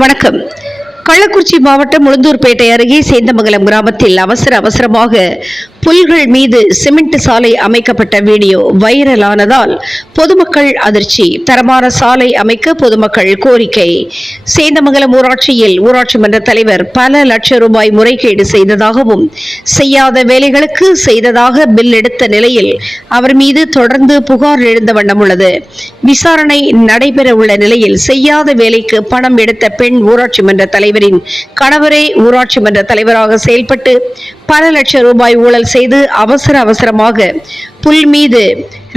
வணக்கம். கள்ளக்குறிச்சி மாவட்டம் உளுந்தூர்பேட்டை அருகே சேந்தமங்கலம் கிராமத்தில் அவசரமாக புல்கள் மீது சிமெண்ட் சாலை அமைக்கப்பட்ட வீடியோ வைரலானதால் பொதுமக்கள் அதிர்ச்சி. தரமான சாலை அமைக்க பொதுமக்கள் கோரிக்கை. சேந்தமங்கலம் ஊராட்சியில் ஊராட்சி மன்ற தலைவர் பல லட்சம் ரூபாய் முறைகேடு செய்ததாகவும் செய்யாத வேலைகளுக்கு செய்ததாக பில் எடுத்த நிலையில் அவர் மீது தொடர்ந்து புகார் எழுந்த வண்ணம் உள்ளது. விசாரணை நடைபெற உள்ள நிலையில் செய்யாத வேலைக்கு பணம் எடுத்த பெண் ஊராட்சி மன்ற தலைவரின் கணவரே ஊராட்சி மன்ற தலைவராக செயல்பட்டு பல லட்சம் ரூபாய் ஊழல் செய்து அவசரமாக புல் மீது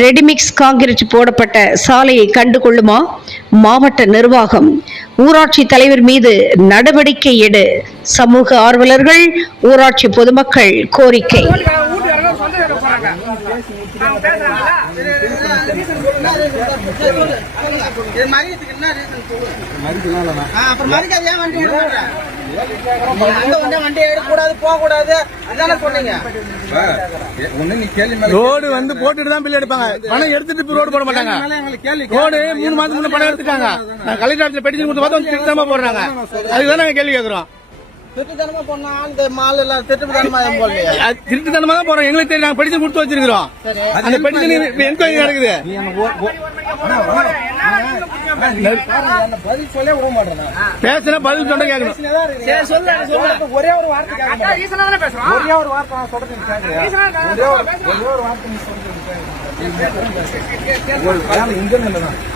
ரெடிமிக்ஸ் கான்கிரீட் போடப்பட்ட சாலையை கண்டுகொள்ளுமா மாவட்ட நிர்வாகம்? ஊராட்சி தலைவர் மீது நடவடிக்கை எடு. சமூக ஆர்வலர்கள், ஊராட்சி பொதுமக்கள் கோரிக்கை. ரோடு வந்து போட்டுட்டு தான் பில் எடுப்பாங்க, பணம் எடுத்துட்டு ரோடு போட மாட்டாங்க. ரோடு 3 மாதத்துக்கு முன்ன பணம் எடுத்துட்டாங்க. கலெக்டர் ஆபீஸ்ல பெட்டிஷன் கொடுத்து பார்த்தா திருத்தமா போடுறாங்க. அதுதான் நாங்க கேள்வி கேட்கிறோம். திருட்டுத்தனமா தான் போறோம். எங்களுக்கு தெரியும், நாங்க பெட்டிஷன் கொடுத்து வச்சிருக்கிறோம். அந்த பெட்டிஷன் என்கொயரி நடக்குது. பேசுனா பதில் சொல்ல கேட்கணும். ஒரே ஒரு வார்த்தை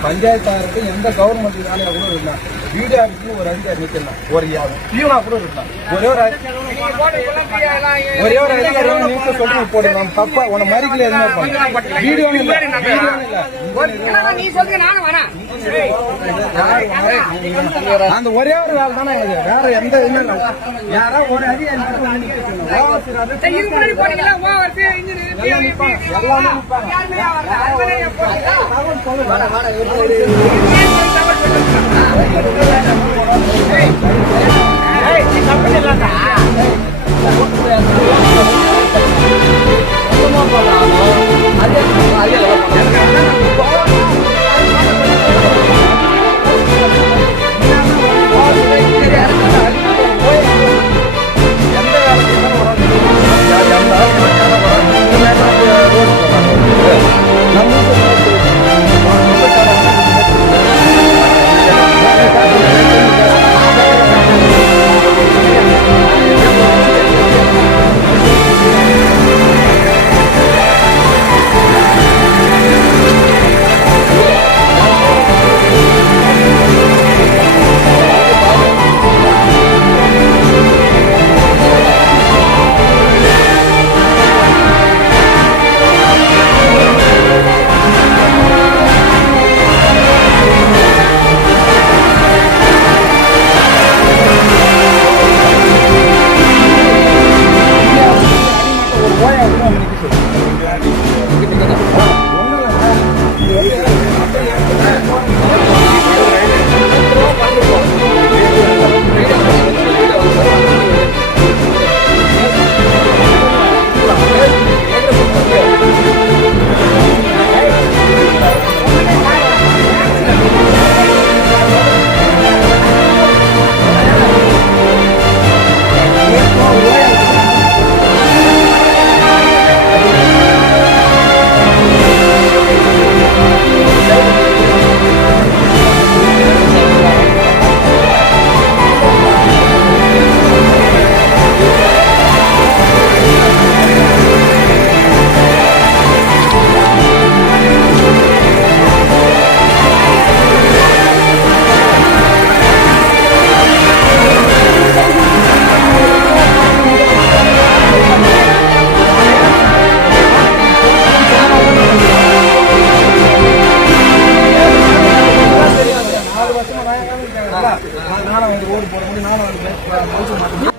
பஞ்சாயத்து எந்த கவர்மெண்ட் வேலையா கூட இருக்கலாம், வீடியோக்கு ஒரு அதிகாரி நிக்கலாம், ஒரு பியூனா கூட இருக்கலாம். ஒரே ஒரு அதிகாரி நீங்க சொல்றது போடலாம். தப்பா உன மறிக்கல எதுவுமே வீடியோ இல்ல. அந்த ஒரே ஒரு வேலை தானே, வேற எந்த யாரா ஒரு அதிகாரி நானும் வந்து ரோடு போட முடியும், நானும் வந்து